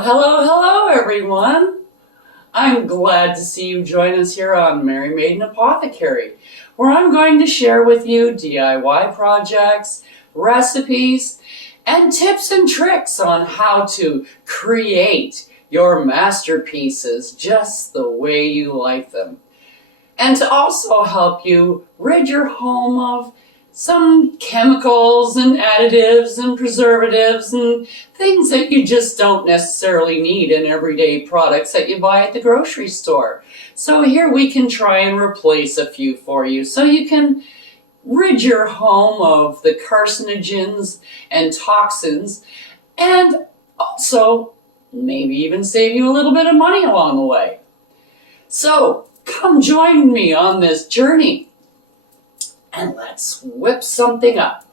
Hello, everyone. I'm glad to see you join us here on Mary Maiden Apothecary, where I'm going to share with you DIY projects, recipes, and tips and tricks on how to create your masterpieces just the way you like them. And to also help you rid your home of some chemicals and additives and preservatives and things that you just don't necessarily need in everyday products that you buy at the grocery store. So here we can try and replace a few for you so you can rid your home of the carcinogens and toxins, and also maybe even save you a little bit of money along the way. So come join me on this journey and let's whip something up.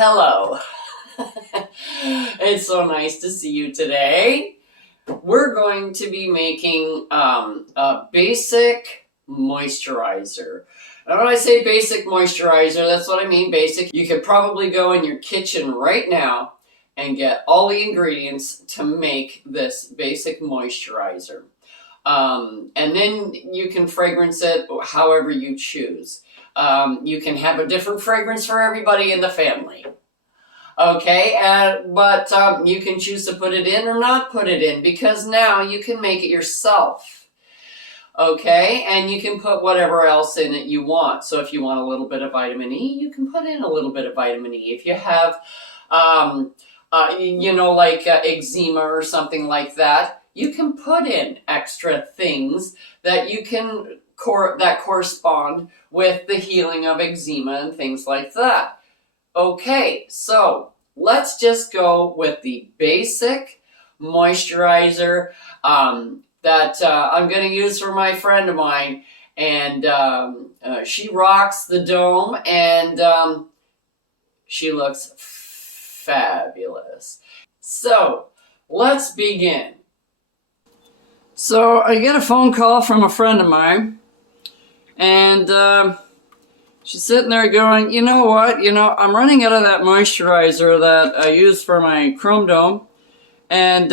Hello. It's so nice to see you today. We're going to be making a basic moisturizer. And when I say basic moisturizer, that's what I mean, basic. You could probably go in your kitchen right now and get all the ingredients to make this basic moisturizer. And then you can fragrance it however you choose. You can have a different fragrance for everybody in the family. Okay, but you can choose to put it in or not put it in, because now you can make it yourself. Okay, and you can put whatever else in it you want. So if you want a little bit of vitamin E, you can put in a little bit of vitamin E. If you have, eczema or something like that, you can put in extra things that you can that correspond with the healing of eczema and things like that. Okay, so let's just go with the basic moisturizer that I'm going to use for my friend of mine, and she rocks the dome, and she looks fabulous. So let's begin. So I get a phone call from a friend of mine, and she's sitting there going, you know what, I'm running out of that moisturizer that I use for my chrome dome. And,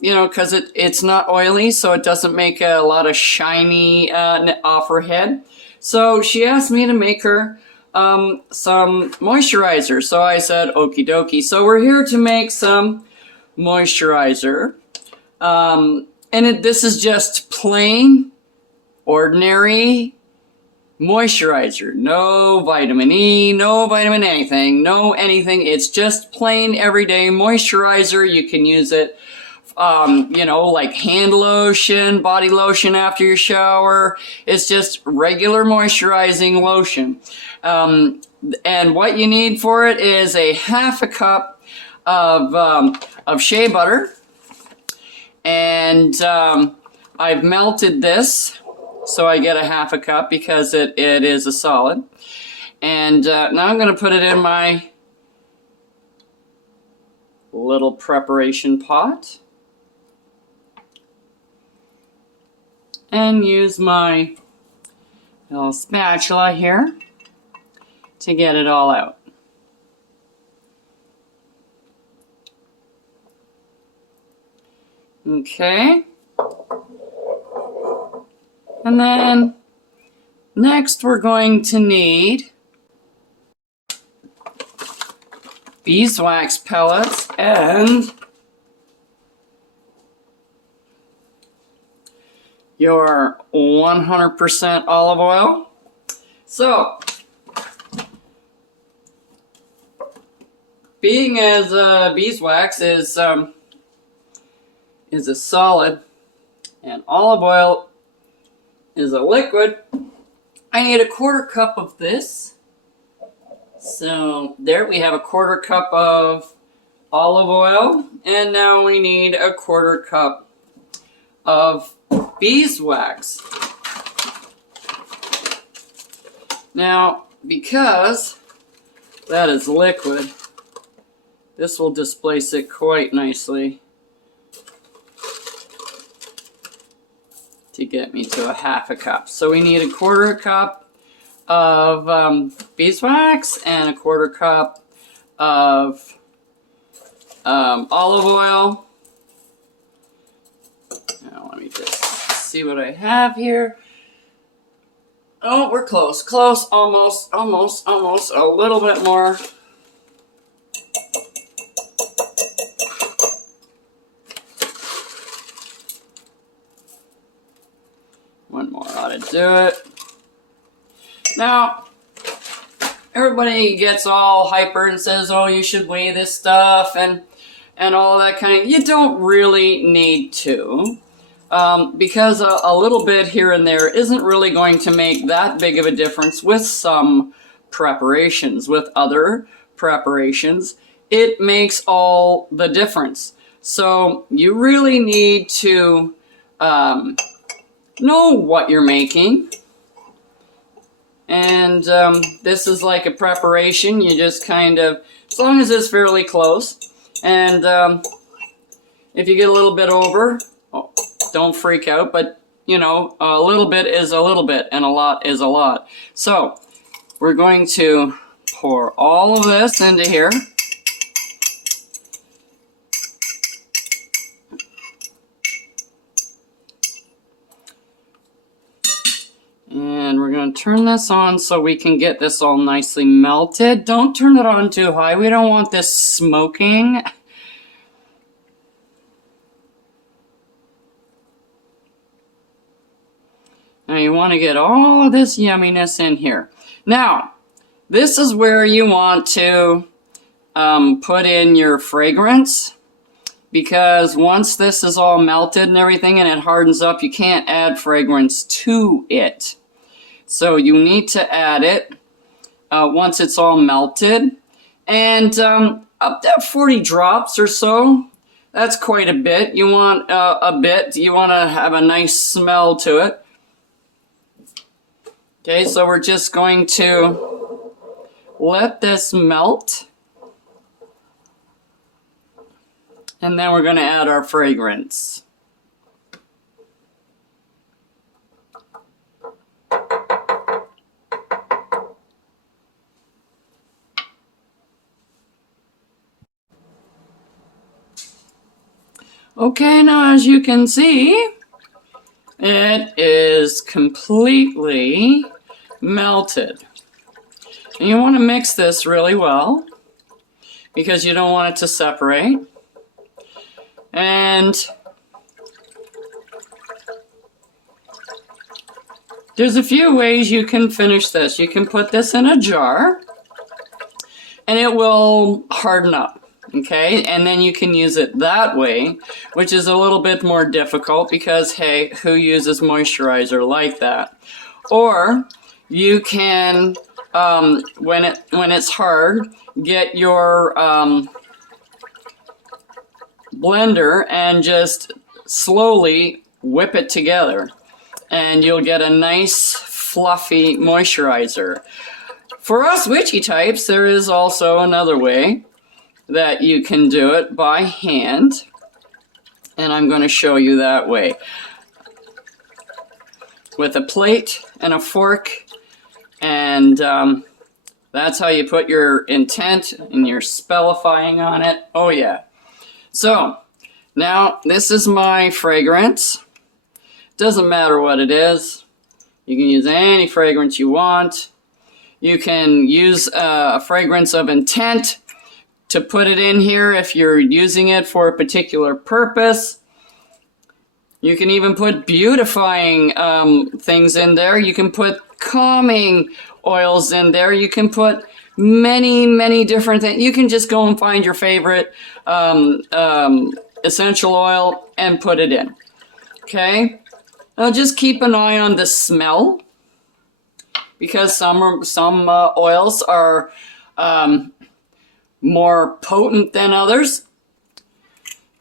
because it's not oily, so it doesn't make a lot of shiny off her head. So she asked me to make her some moisturizer. So I said, okie dokie. So we're here to make some moisturizer. This is just plain, ordinary moisturizer. No vitamin E, no vitamin anything, no anything. It's just plain everyday moisturizer. You can use it, like hand lotion, body lotion after your shower. It's just regular moisturizing lotion. And what you need for it is a half a cup of shea butter. And I've melted this, so I get a half a cup because it is a solid. And now I'm going to put it in my little preparation pot. And use my little spatula here to get it all out. Okay. And then next we're going to need beeswax pellets and your 100% olive oil. So, being as beeswax is a solid and olive oil is a liquid, I need a quarter cup of this. So there we have a quarter cup of olive oil, and now we need a 1/4 cup of beeswax. Now, because that is liquid, this will displace it quite nicely to get me to a 1/2 cup. So we need a 1/4 cup of beeswax and a 1/4 cup of olive oil. Now let me just see what I have here. Oh, we're close, almost, a little bit more. One more ought to do it. Now, everybody gets all hyper and says, oh, you should weigh this stuff and all that kind of, you don't really need to. Because a little bit here and there isn't really going to make that big of a difference with some preparations. With other preparations, it makes all the difference. So you really need to know what you're making. And this is like a preparation. You just kind of, as long as it's fairly close. And if you get a little bit over, don't freak out, but you know, a little bit is a little bit and a lot is a lot. So we're going to pour all of this into here. And we're going to turn this on so we can get this all nicely melted. Don't turn it on too high. We don't want this smoking. Now you want to get all of this yumminess in here. Now, this is where you want to put in your fragrance, because once this is all melted and everything and it hardens up, you can't add fragrance to it. So you need to add it once it's all melted. And up to 40 drops or so. That's quite a bit. You want a bit. You want to have a nice smell to it. Okay, so we're just going to let this melt. And then we're going to add our fragrance. Okay, now as you can see, it is completely melted. And you want to mix this really well because you don't want it to separate. And there's a few ways you can finish this. You can put this in a jar and it will harden up. Okay, and then you can use it that way, which is a little bit more difficult because, hey, who uses moisturizer like that? Or you can, when it's hard, get your blender and just slowly whip it together, and you'll get a nice fluffy moisturizer. For us witchy types, there is also another way that you can do it by hand, and I'm going to show you that way. With a plate and a fork, and that's how you put your intent and your spellifying on it. Oh yeah. So now this is my fragrance. Doesn't matter what it is. You can use any fragrance you want. You can use a fragrance of intent to put it in here if you're using it for a particular purpose. You can even put beautifying things in there. You can put calming oils in there. You can put many different things. You can just go and find your favorite essential oil and put it in. Okay? Now just keep an eye on the smell, because some oils are more potent than others.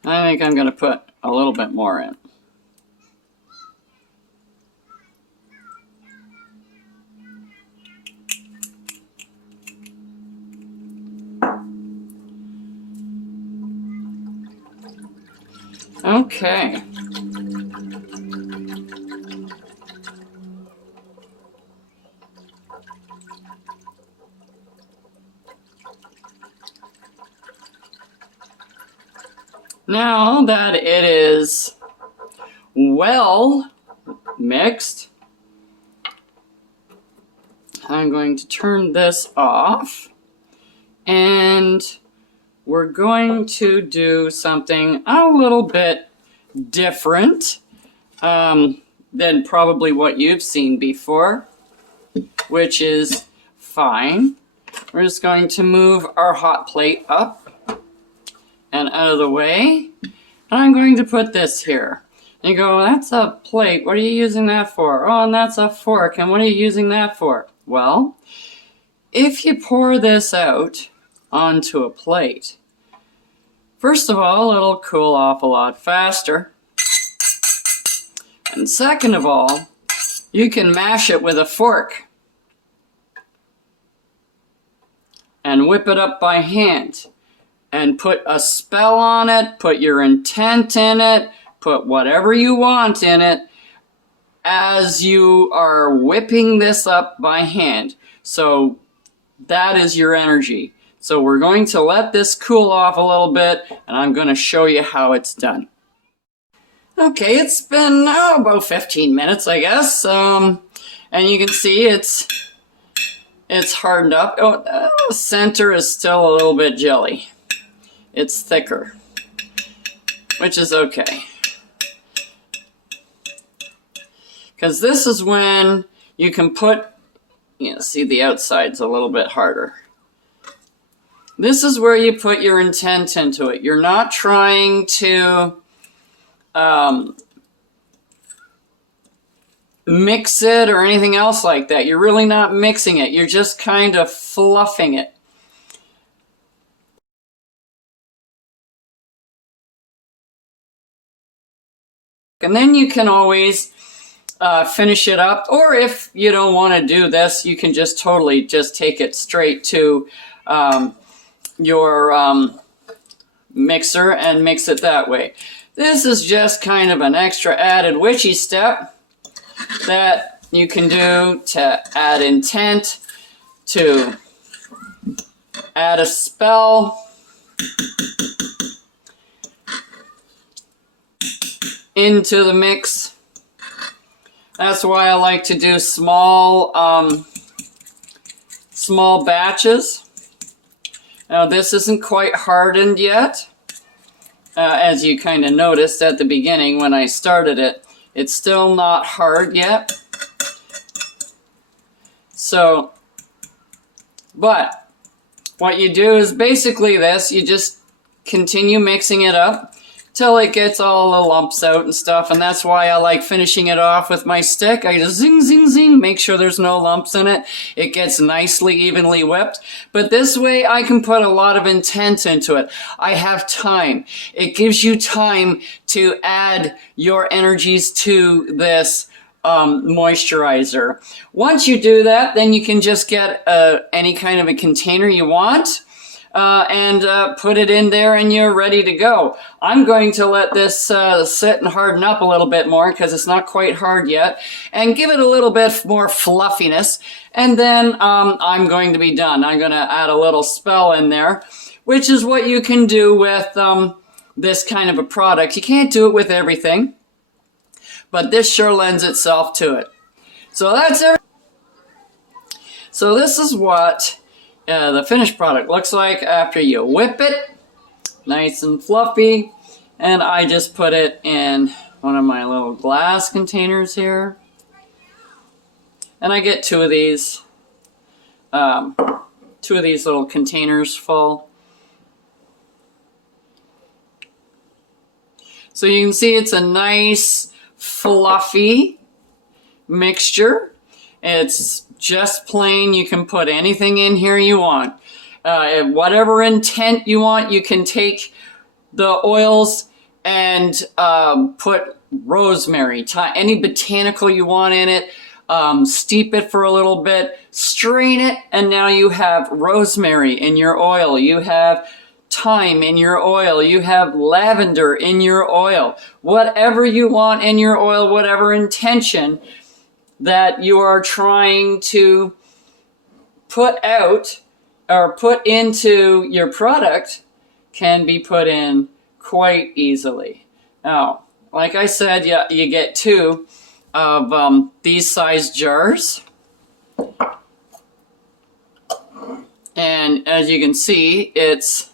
I think I'm going to put a little bit more in. Okay. Now that it is well mixed, I'm going to turn this off, and we're going to do something a little bit different than probably what you've seen before, which is fine. We're just going to move our hot plate up and out of the way. And I'm going to put this here. And you go, that's a plate. What are you using that for? Oh, and that's a fork. And what are you using that for? Well, if you pour this out onto a plate, first of all, it'll cool off a lot faster. And second of all, you can mash it with a fork and whip it up by hand and put a spell on it, put your intent in it, put whatever you want in it as you are whipping this up by hand. So that is your energy. So we're going to let this cool off a little bit, and I'm going to show you how it's done. Okay, it's been about 15 minutes, I guess. And you can see it's hardened up. Oh, the center is still a little bit jelly. It's thicker, which is okay. Because this is when you can put, see the outside's a little bit harder. This is where you put your intent into it. You're not trying to mix it or anything else like that. You're really not mixing it. You're just kind of fluffing it. And then you can always finish it up. Or if you don't want to do this, you can just totally just take it straight to your mixer and mix it that way. This is just kind of an extra added witchy step that you can do to add intent, to add a spell, into the mix. That's why I like to do small batches. Now this isn't quite hardened yet. As you kind of noticed at the beginning when I started it, it's still not hard yet. So, but what you do is basically this, you just continue mixing it up till it gets all the lumps out and stuff, and that's why I like finishing it off with my stick. I just zing, zing, zing, make sure there's no lumps in it. It gets nicely evenly whipped, but this way I can put a lot of intent into it. I have time. It gives you time to add your energies to this moisturizer. Once you do that, then you can just get any kind of a container you want, and put it in there, and you're ready to go. I'm going to let this sit and harden up a little bit more because it's not quite hard yet, and give it a little bit more fluffiness, and then I'm going to be done. I'm going to add a little spell in there, which is what you can do with this kind of a product. You can't do it with everything, but this sure lends itself to it. So that's it. So this is what the finished product looks like after you whip it. Nice and fluffy. And I just put it in one of my little glass containers here. And I get two of these little containers full. So you can see it's a nice fluffy mixture. It's just plain. You can put anything in here you want. whatever intent you want, you can take the oils and put rosemary, any botanical you want in it, steep it for a little bit, strain it, and now you have rosemary in your oil. You have thyme in your oil. You have lavender in your oil. Whatever you want in your oil, whatever intention that you are trying to put out or put into your product can be put in quite easily. Now, like I said, you get two of these size jars. And as you can see, it's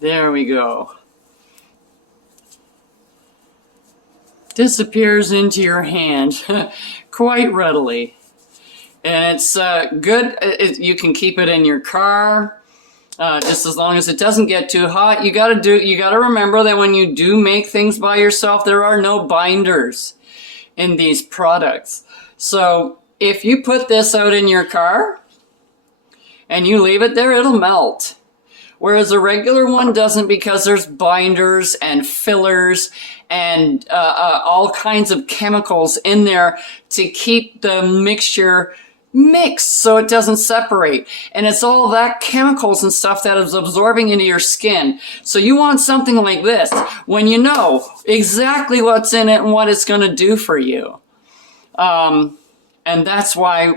there we go. Disappears into your hand quite readily. And it's good. You can keep it in your car, just as long as it doesn't get too hot. You gotta remember that when you do make things by yourself, there are no binders in these products. So if you put this out in your car and you leave it there, it'll melt. Whereas a regular one doesn't, because there's binders and fillers and all kinds of chemicals in there to keep the mixture mixed so it doesn't separate. And it's all that chemicals and stuff that is absorbing into your skin. So you want something like this when you know exactly what's in it and what it's going to do for you. And that's why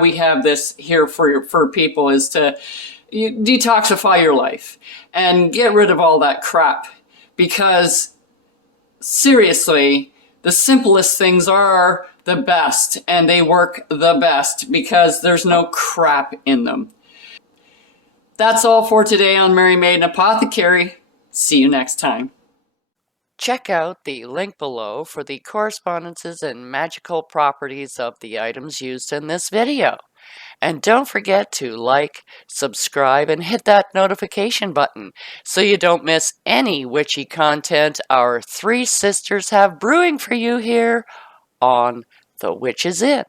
we have this here for people, is to detoxify your life and get rid of all that crap. Because seriously, the simplest things are the best, and they work the best because there's no crap in them. That's all for today on Mary Maiden Apothecary. See you next time. Check out the link below for the correspondences and magical properties of the items used in this video. And don't forget to like, subscribe, and hit that notification button so you don't miss any witchy content our three sisters have brewing for you here on The Witch Is In.